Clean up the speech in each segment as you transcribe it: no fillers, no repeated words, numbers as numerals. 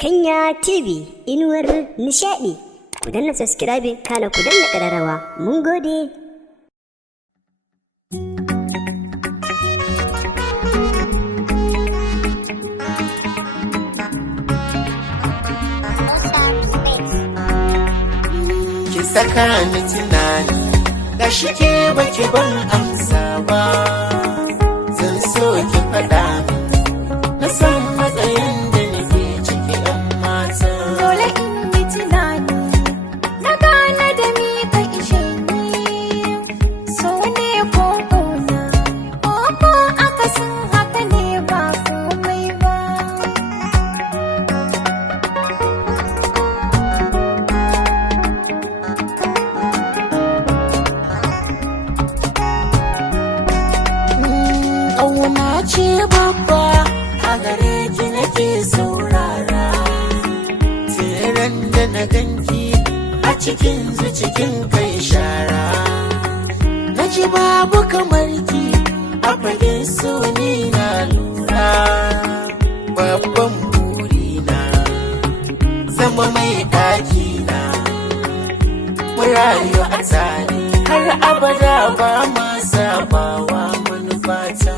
Kanya TV inuwar nishaɗi. Ku danna subscribe kana ku danna ƙararrawa. Mun gode. Ki saka ni tunani da shi ke baki ban amsa ba. Zan so ki faɗa min na san matsayin da nake ciki ɗan mata. Dole in yi tunani na gane da mi ka ishe ni. So ne ko ƙauna ko akasin haka ne ba komai ba. Ƙauna ce babba a gare ki nake saurara. Tiran da na ganki a cikin zucikin kai shara. Na ji babu kamar ki a fagen so ni na lura. Babban burina zama mai ɗakina. Mu rayu a tare har abada ba ma sabawa manufata.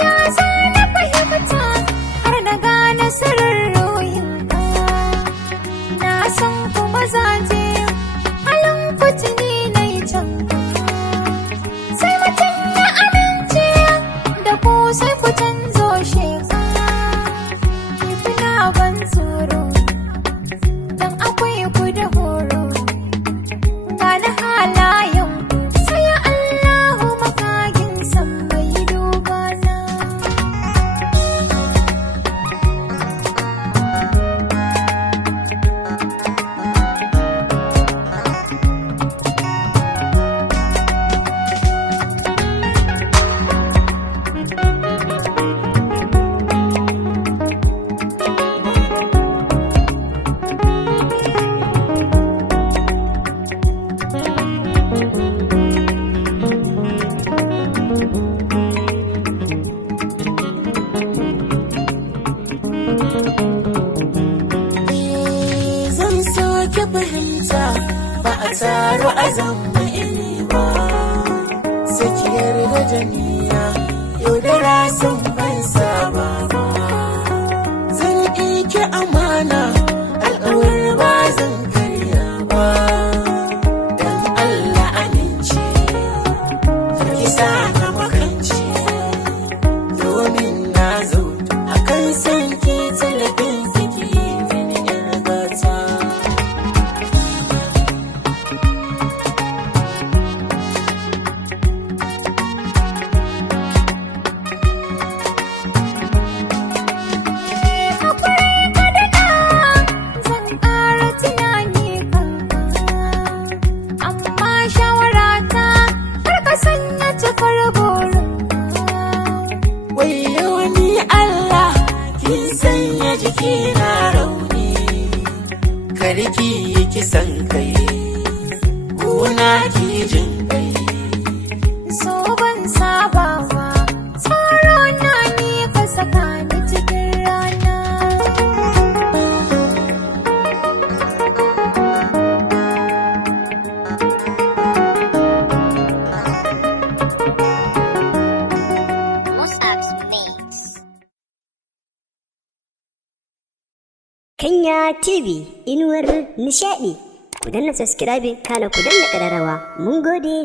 Ya sa na fahimta har na gane sirrin ruhinka. Na san kuma zaje halin kutuni na yi canka. Sai mutum ya amince da ku sai ku canzo sheka. Kuna ban tsoro don akwai ku da horo. Gane halayen ku sai Allahu makagin san mai dubana. Zan so ki fahimta ba a taro a zama iri ba. Sakiyar da jami'a yaudara sun ban saba ba. Zan iki amana alƙawar ba zan karya ba. Dan Allah amince ki sa na makance. Domin na zo akan san ki talabin kiki mini ƴar gata. Zan ƙara tunani kanka, amma shawarata kar ka sanya cikar burinka. Wayyo ni Allah kin sanya jikina rauni. Karki yi kisan kai kuna ki jin kai. So ban saba ba, tsoro na ni ka saka ni cikin rana. Kanya TV inuwar nishaɗi. Ku danna subscribe kana ku danna ƙararrawa. Mun gode.